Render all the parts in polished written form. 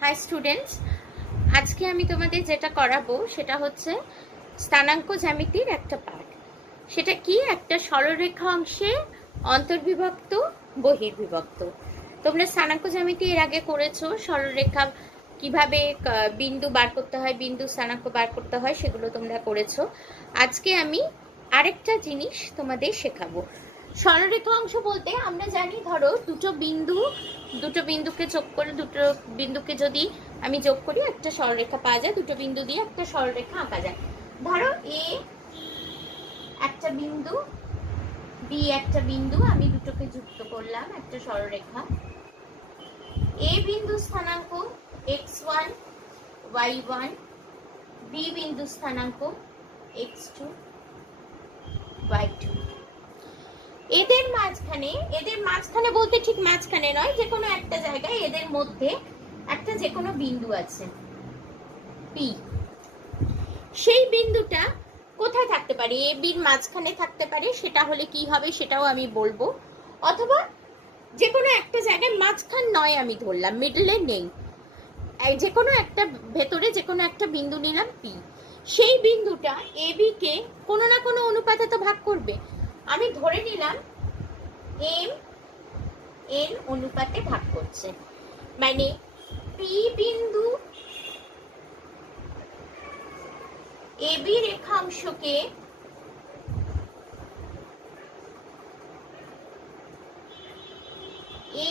High students, আজকে আমি তোমাদের যেটা করাবো সেটা হচ্ছে স্থানাঙ্ক জ্যামিতির একটা পার্ট। সেটা কি? একটা সরলরেখা অংশে অন্তর্বিভক্ত বহির্বিভক্ত। তোমরা স্থানাঙ্ক জ্যামিতি এর আগে করেছো, সরলরেখা কিভাবে বিন্দু বার করতে হয়, বিন্দু স্থানাঙ্ক বার করতে হয়, সেগুলো তোমরা করেছো। আজকে আমি আরেকটা জিনিস তোমাদের শেখাবো। সরলরেখা অংশ বলতে আমরা জানি, ধরো দুটো বিন্দুকে যোগ করে, দুটো বিন্দুকে যদি আমি যোগ করি একটা সরলরেখা পাওয়া যায়। দুটো বিন্দু দিয়ে একটা সরলরেখা আঁকা যায়। ধরো এ একটা বিন্দু, বি একটা বিন্দু, আমি দুটোকে যুক্ত করলাম একটা সরলরেখা। এ বিন্দু স্থানাঙ্ক x1 y1, বি বিন্দু স্থানাঙ্ক x2 y2। এদের মাঝখানে বলতে ঠিক মাঝখানে নয়, যে কোনো একটা জায়গায় এদের মধ্যে একটা যে কোনো বিন্দু আছে P। সেই বিন্দুটা কোথায় থাকতে পারে? এ বির মাঝখানে থাকতে পারে, সেটা হলে কি হবে সেটাও আমি বলবো। অথবা যে কোনো একটা জায়গায়, মাঝখান নয় আমি ধরলাম, মিডলে নেই, যে কোনো একটা ভেতরে যে কোনো একটা বিন্দু নিলাম P। সেই বিন্দুটা এ বি কে কোনো না কোনো অনুপাতে তো ভাগ করবে। আমি ধরে নিলাম m n অনুপাতে ভাগ করছে, মানে P বিন্দু AB রেখাংশকে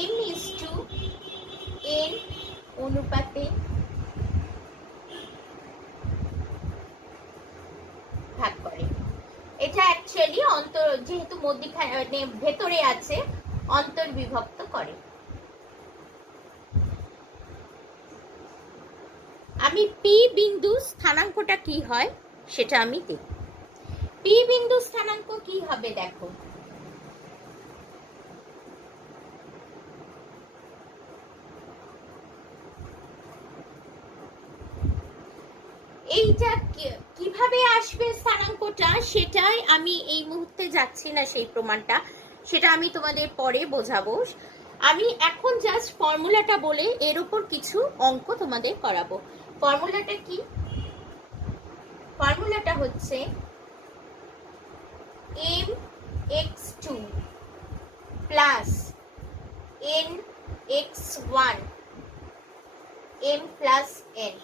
m/n অনুপাতে ভাগ করে। এটা অ্যাকচুয়ালি যেহেতু মধ্যখানে ভেতরে আছে, অন্তর্বিভক্ত করে। আমি পি বিন্দু স্থানাঙ্কটা কি হয় সেটা আমি দেখব। পি বিন্দু স্থানাঙ্ক কি হবে দেখো। এইটা কিভাবে আসবে স্থানাঙ্কটা, সেটাই আমি এই মুহূর্তে যাচ্ছি না, সেই প্রমাণটা সেটা আমি তোমাদের পরে বোঝাবো। আমি এখন জাস্ট ফর্মুলাটা বলে এর উপর কিছু অঙ্ক তোমাদের করাবো। ফর্মুলাটা কি? ফর্মুলাটা হচ্ছে mx2 plus nx1 m plus n।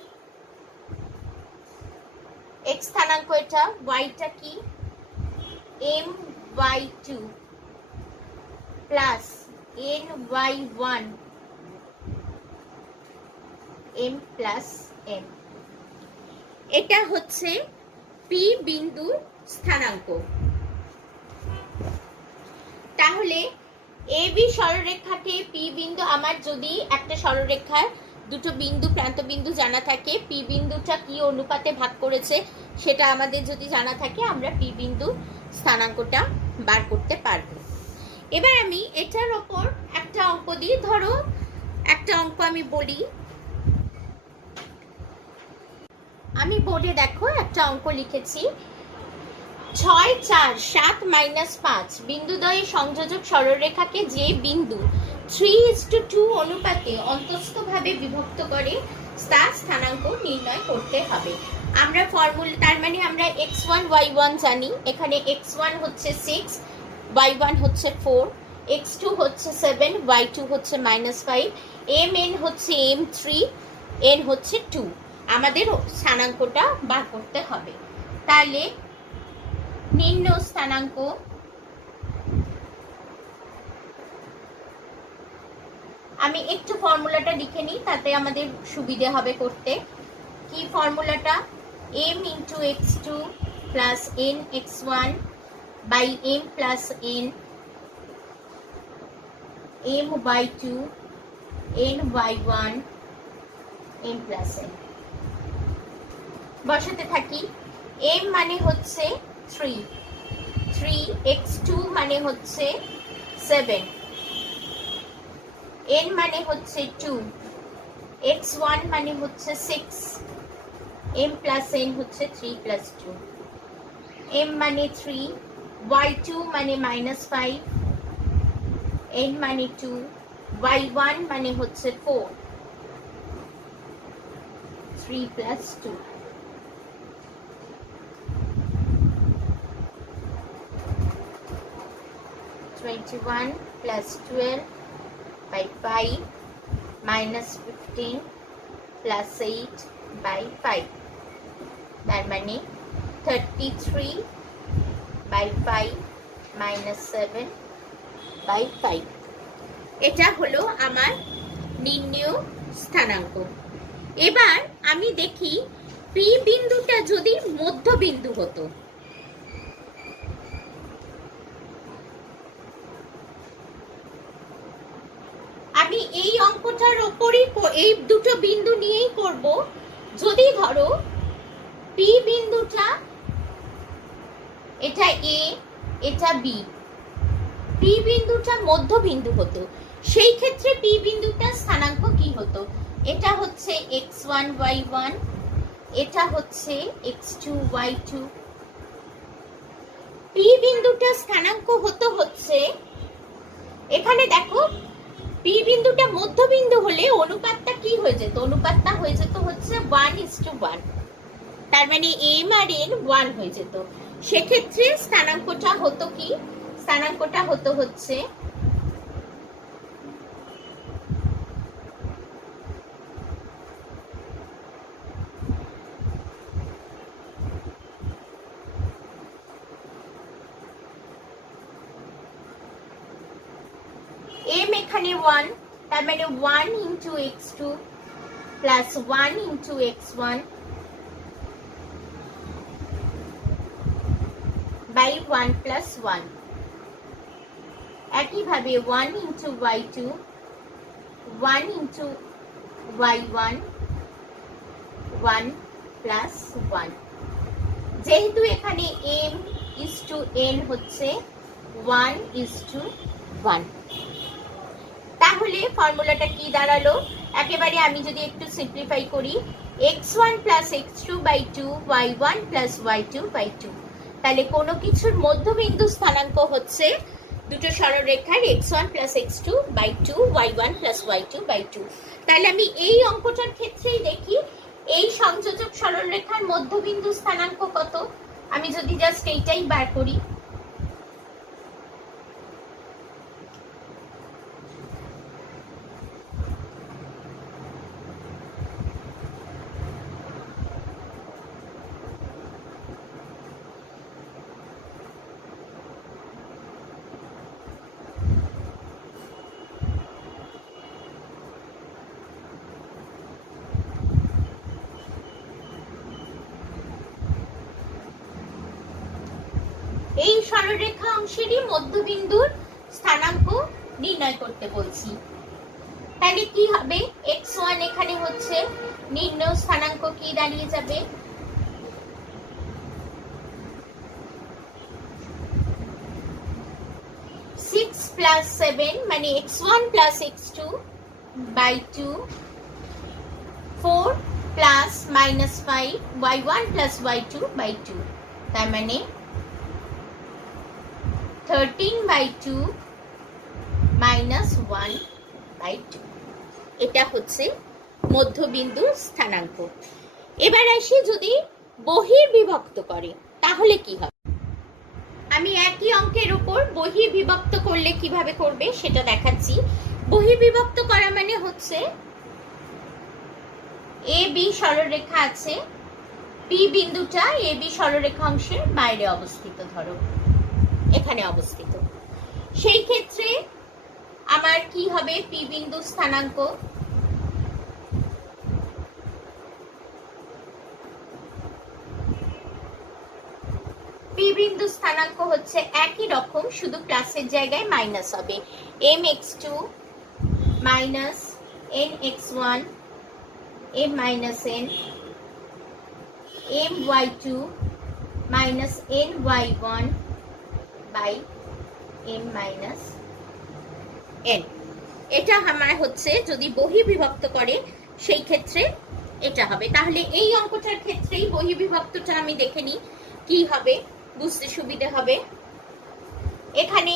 x স্থানাঙ্ক এটা, y টা কি? my2 plus ny1 m plus n। এটা হচ্ছে পি বিন্দুর স্থানাঙ্ক। তাহলে এ বি সরলরেখাকে পি বিন্দু, আমার যদি একটা সরলরেখার দুটো বিন্দু, প্রান্ত বিন্দু জানা থাকে, পি বিন্দুটা কি অনুপাতে ভাগ করেছে সেটা আমাদের যদি জানা থাকে, আমরা পি বিন্দু স্থানাঙ্কটা বার করতে পারবো। এবার আমি এটার ওপর একটা অঙ্ক দিই। ধরো একটা অঙ্ক আমি বলি, আমি বোর্ডে দেখো একটা অঙ্ক লিখেছি। 6, 4, 7, -5 বিন্দুদ্বয়ে সংযোজক সরলরেখাকে যে বিন্দু 3:2 অনুপাতে অন্তস্থভাবে বিভক্ত করে তার স্থানাঙ্ক নির্ণয় করতে হবে। আমরা ফর্মুলা, তার মানে আমরা x1 y1 জানি। এখানে x1 হচ্ছে 6, y1 হচ্ছে 4, x2 হচ্ছে 7, y2 হচ্ছে -5, mn হচ্ছে m3, n হচ্ছে 2। আমাদের স্থানাঙ্কটা বার করতে হবে। তাহলে নিম্ন স্থানাঙ্ক আমি একটু ফর্মুলাটা লিখে নিই, তাতে আমাদের সুবিধে হবে করতে। কি ফর্মুলাটা? m × x2 plus n x1 by m plus n, m y2 n y1 m plus n। বসাতে থাকি। m মানে হচ্ছে 3, x2 মানে হচ্ছে 7, n মানে হচ্ছে 2, x1 মানে হচ্ছে 6, m প্লাস n হচ্ছে 3 প্লাস 2, m মানে 3, y2 মানে -5, n মানে 2, y1 মানে হচ্ছে 4, 3 plus 2. 21 plus 12 by 5 minus 15 plus 8 by 5. তার মানে 33 by 5 minus 7 by 5. এটা হলো আমার নির্ণেয় স্থানাঙ্ক। এবার আমি দেখি পি বিন্দুটা যদি মধ্যবিন্দু হতো, আমি এই অঙ্কটার ওপরই এই দুটো বিন্দু নিয়েই করব। যদি ধরো পি বিন্দুটা, এটা এ এটা বি, পি বিন্দুটা মধ্যবিন্দু হতো, সেই ক্ষেত্রে পি বিন্দুটার স্থানাঙ্ক কি হতো? এটা হচ্ছে x1 y1, এটা হচ্ছে x2 y2। পি বিন্দুটার স্থানাঙ্ক হচ্ছে, এখানে দেখো পি বিন্দুটা মধ্যবিন্দু হলে অনুপাতটা কি হয়ে যেত? অনুপাতটা হয়ে যেত হচ্ছে 1:1। তার মানে এম আর এন 1 হয়ে যেত। সেক্ষেত্রে স্থানাঙ্কটা হতো কি? স্থানাঙ্কটা হচ্ছে m এখানে 1, তার মানে 1 into x2 plus 1 into x1 by 1 plus 1। একইভাবে 1 into y2, 1 into y1, 1 plus 1। যেহেতু এখানে m is to n হচ্ছে 1:1, তাহলে ফর্মুলাটা কি দাঁড়ালো? একেবারে আমি যদি একটু সিম্পলিফাই করি, x1 plus x2 by 2, y1 plus y2 by 2। তাহলে কোনো কিছুর মধ্যবিন্দু স্থানাঙ্ক হচ্ছে দুটো সরলরেখার x1 plus x2 by 2, y1 plus y2 by 2। তাহলে আমি এই অঙ্কটার ক্ষেত্রেই দেখি এই সংযোজক সরলরেখার মধ্যবিন্দু স্থানাঙ্ক কত। আমি যদি জাস্ট এইটাই বার করি, এই সরলরেখা অংশেরই মধ্যবিন্দুর স্থানাঙ্ক নির্ণয় করতে বলছি। তাহলে কি হবে? x1 এখানে হচ্ছে নির্ণয় স্থানাঙ্ক কি দাঁড়িয়ে যাবে? 6 plus 7 মানে x1 plus x2 by 2, 4 plus minus 5 y1 plus y2 by 2। তার মানে 13 by 2 minus 1 by 2। এটা হচ্ছে মধ্যবিন্দু স্থানাঙ্ক। এবার আসি যদি বহির্বিভক্ত করে তাহলে কি হবে? আমি একই অঙ্কের উপর বহির্বিভক্ত করলে কিভাবে করবে সেটা দেখাচ্ছি। বহির্বিভক্ত করা মানে হচ্ছে এ বি সরলরেখা আছে, পি বিন্দুটা এ বি সরলরেখা অংশের বাইরে অবস্থিত, ধরো এখানে অবস্থিত। সেই ক্ষেত্রে আমার কি হবে? পি বিন্দু স্থানাঙ্ক পি বিন্দু স্থানাঙ্ক হচ্ছে একই রকম, শুধু প্লাসের জায়গায় মাইনাস হবে। mx2 minus nx1 m minus n, my2 minus ny1 by m minus n। এটা আমার হচ্ছে যদি বহির্বিভক্ত করে সেই ক্ষেত্রে এটা হবে। তাহলে এই অঙ্কটার ক্ষেত্রেই বহির্বিভক্তটা আমি দেখে নিই কি হবে, বুঝতে সুবিধে হবে। এখানে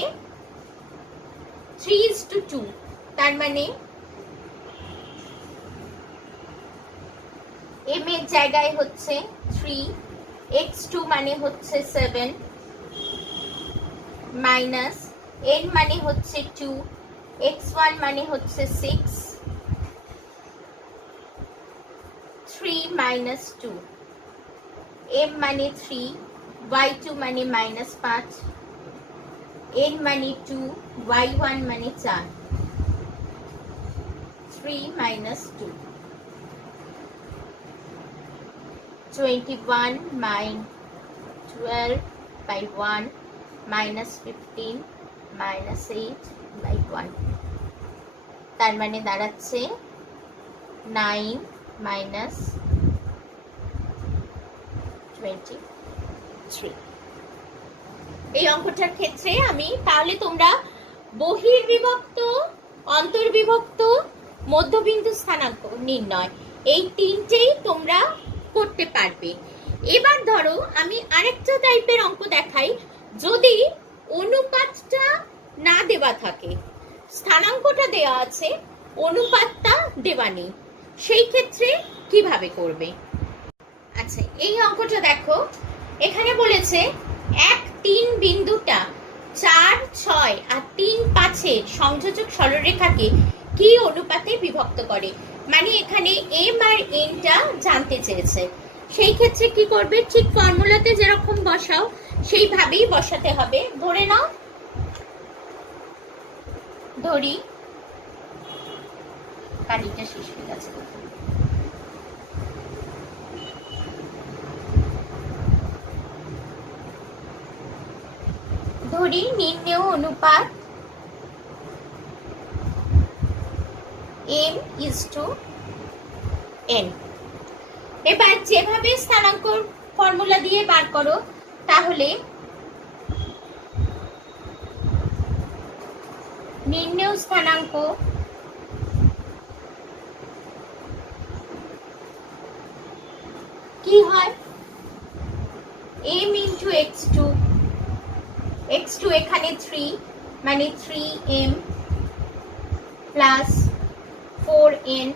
3:2, তার মানে m এর জায়গায় হচ্ছে 3, x2 মানে হচ্ছে 7 মাইনাস n মানে হচ্ছে 2, x1 মানে হচ্ছে 6, 3 minus 2, m মানে 3, y2 মানে minus 5, n মানে 2, y1 মানে 4, 3 minus 2, 21 minus 12 by 1 minus 15 minus 8 by 1, তার মানে দাঁড়াচ্ছে 9 minus 23। এই অঙ্কটার ক্ষেত্রে আমি তাহলে তোমরা বহির্বিভক্ত, অন্তর্বিভক্ত, মধ্যবিন্দু স্থানাঙ্ক নির্ণয় এই তিনটেই তোমরা করতে পারবে। এবার ধরো আমি আরেকটা টাইপের অঙ্ক দেখাই, যদি অনুপাতটা না দেওয়া থাকে, স্থানাঙ্কটা দেওয়া আছে, অনুপাতটা দেওয়া নেই, সেই ক্ষেত্রে কিভাবে করবে? আচ্ছা, এই অঙ্কটা দেখো, এখানে বলেছে 1, 3 বিন্দুটা 4, 6 আর 3, 5 সংযোজক সরলরেখাকে কি অনুপাতে বিভক্ত করে, মানে এখানে m আর n টা জানতে চেয়েছে। সেই ক্ষেত্রে কি করবে, ঠিক ফর্মুলাতে যেরকম বসাও সেইভাবেই বসাতে হবে। ধরে নাও, ধরি কালিটা শেষ হয়ে গেছে, ধরি নির্ণেয় অনুপাত m/n। এবার যেভাবে স্থানাঙ্ক ফর্মুলা দিয়ে বার করো, তাহলে নির্ণেয় স্থানাঙ্ক কি হয়, m into x2, x2 এখানে 3 মানে 3m plus 4n,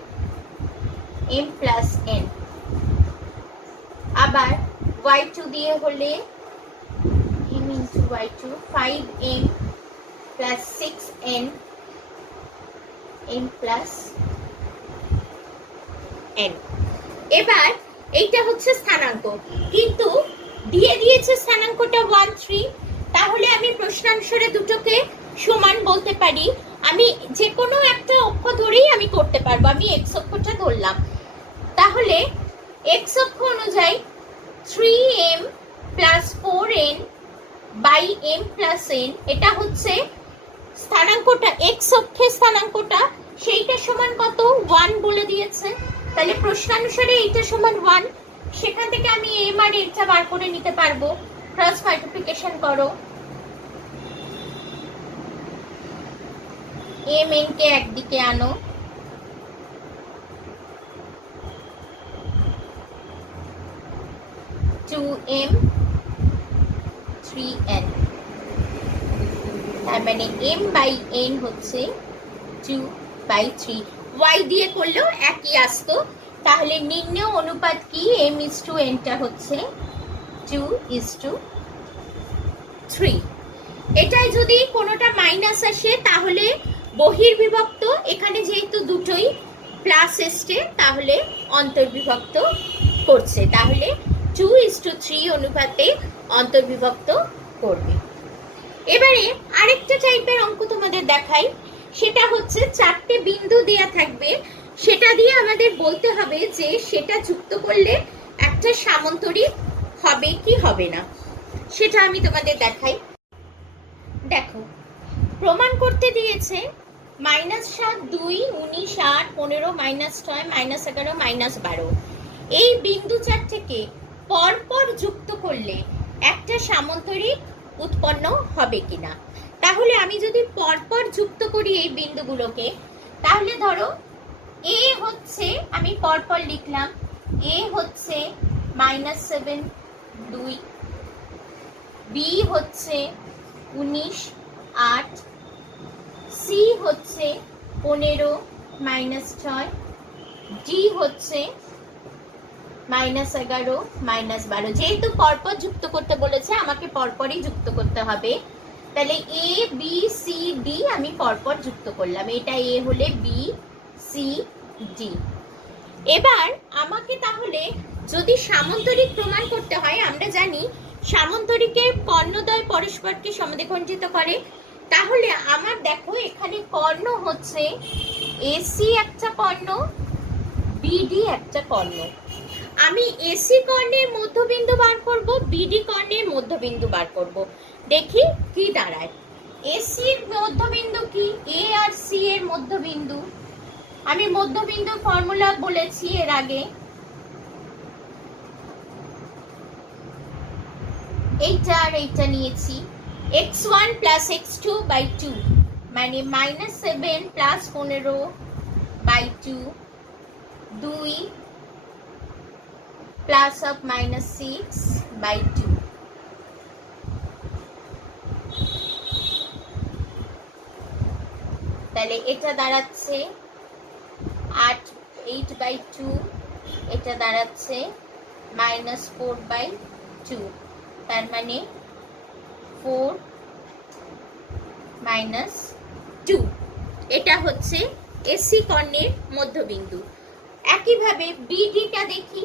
m plus n, আবার y2 দিয়ে হলে m into y2 5m plus 6n, m plus n। এবার এইটা হচ্ছে স্থানাঙ্ক, কিন্তু দিয়ে দিয়েছে স্থানাঙ্কটা 1, 3, তাহলে আমি প্রশ্নানুসারে দুটোকে সমান বলতে পারি। আমি যে কোনো একটা অক্ষ ধরেই আমি করতে পারবো। আমি x অক্ষটা ধরলাম, তাহলে x অক্ষ অনুযায়ী 3m plus 4n by m plus n, এটা হচ্ছে স্থানাঙ্কটা, x অক্ষের স্থানাঙ্কটা, সেইটা সমান কত, 1 বলে দিয়েছে। তাহলে প্রশ্নানুসারে এইটা সমান 1, সেখান থেকে আমি m আর n টা বার করে নিতে পারবো। ক্রস মাল্টিপ্লিকেশন করো, m n কে একদিকে আনো, 2m 3n, তার মানে m বাই n হচ্ছে 2/3। y দিয়ে করলেও একই আসতো, তাহলে নির্ণেয় অনুপাত কি, m/n টা হচ্ছে 2:3। এটাই যদি কোনোটা মাইনাস আসে তাহলে বহির্বিভক্ত, এখানে যেহেতু দুটোই প্লাস এসছে তাহলে অন্তর্বিভক্ত করছে, তাহলে 2:3 অনুপাতে অন্তর্বিভক্ত করবে। এবারে আরেকটা টাইপের অঙ্ক তোমাদের দেখাই, সেটা হচ্ছে 4টে বিন্দু দেয়া থাকবে, সেটা দিয়ে আমাদের বলতে হবে যে সেটা যুক্ত করলে একটা সামান্তরিক হবে কি হবে না, সেটা আমি তোমাদের দেখাই। দেখো, প্রমাণ করতে দিয়েছে -7, 2, 19, 8, 15, -6, -11, -12 এই বিন্দু চারটেকে পরপর যুক্ত করলে একটা সামান্তরিক উৎপন্ন হবে কিনা। তাহলে আমি যদি পরপর যুক্ত করি এই বিন্দুগুলোকে, তাহলে ধরো a হচ্ছে, আমি পরপর লিখলাম, a হচ্ছে -7, 2, b হচ্ছে 19, 8, c হচ্ছে 15, -6, d হচ্ছে -11 -12, যেহেতু পরপর যুক্ত করতে বলেছে আমাকে পরপরই যুক্ত করতে হবে। তাহলে এ বি সি ডি আমি পরপর যুক্ত করলাম, এটা এ হলে বি সি ডি। এবার আমাকে তাহলে যদি সামন্তরিক প্রমাণ করতে হয়, আমরা জানি সামন্তরিকের কর্ণদ্বয় পরস্পরকে সমদ্বিখণ্ডিত করে, তাহলে আমার দেখো এখানে কর্ণ হচ্ছে এসি একটা কর্ণ, বিডি একটা কর্ণ। আমি এসি কর্ণের মধ্যবিন্দু বার করব, বিডি কর্ণের মধ্যবিন্দু বার করব। দেখি কি দাঁড়ায়। এসি এর মধ্যবিন্দু কি? এ আর সি এর মধ্যবিন্দু। আমি মধ্যবিন্দু ফর্মুলা বলেছি এর আগে, এইটা আর এইটা নিয়েছি। x1 প্লাস x2 বাই 2 মানে -7 plus 15 by 2, 2 plus of -6 by 2। তাহলে এটা দাঁড়াচ্ছে 8 বাই 2, এটা দাঁড়াচ্ছে -4 বাই 2, তার মানে 4 -2। এটা হচ্ছে এসি কর্ণের মধ্যবিন্দু। একইভাবে বিডিটা দেখি,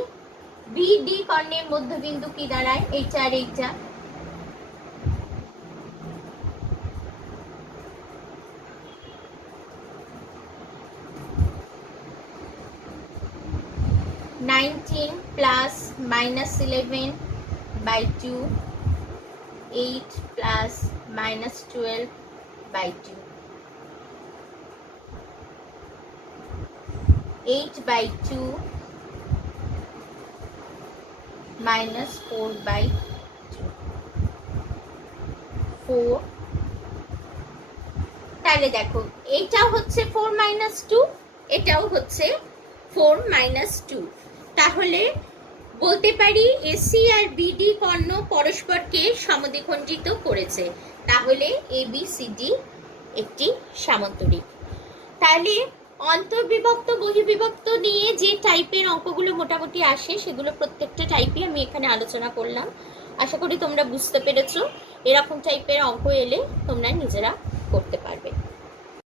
বিডি কর্ণের মধ্যবিন্দু কি দাঁড়ায়? এইটা আর এইটা। -19 plus -11 by 2, 8 plus -12 by 2, 8 by 2 -4 by 2, 4। তাহলে দেখো এইটাও হচ্ছে 4 -2, এটাও হচ্ছে 4 -2। তাহলে বলতে পারি এসি আর বিডি কর্ণ পরস্পরকে সমদ্বিখণ্ডিত করেছে, তাহলে এবিসিডি একটি সামন্তরিক। তাহলে অন্তর্বিভক্ত বহির্বিভক্ত নিয়ে যে টাইপের অঙ্কগুলো মোটামুটি আসে সেগুলো প্রত্যেকটা টাইপই আমি এখানে আলোচনা করলাম। আশা করি তোমরা বুঝতে পেরেছো। এরকম টাইপের অঙ্ক এলে তোমরা নিজেরা করতে পারবে।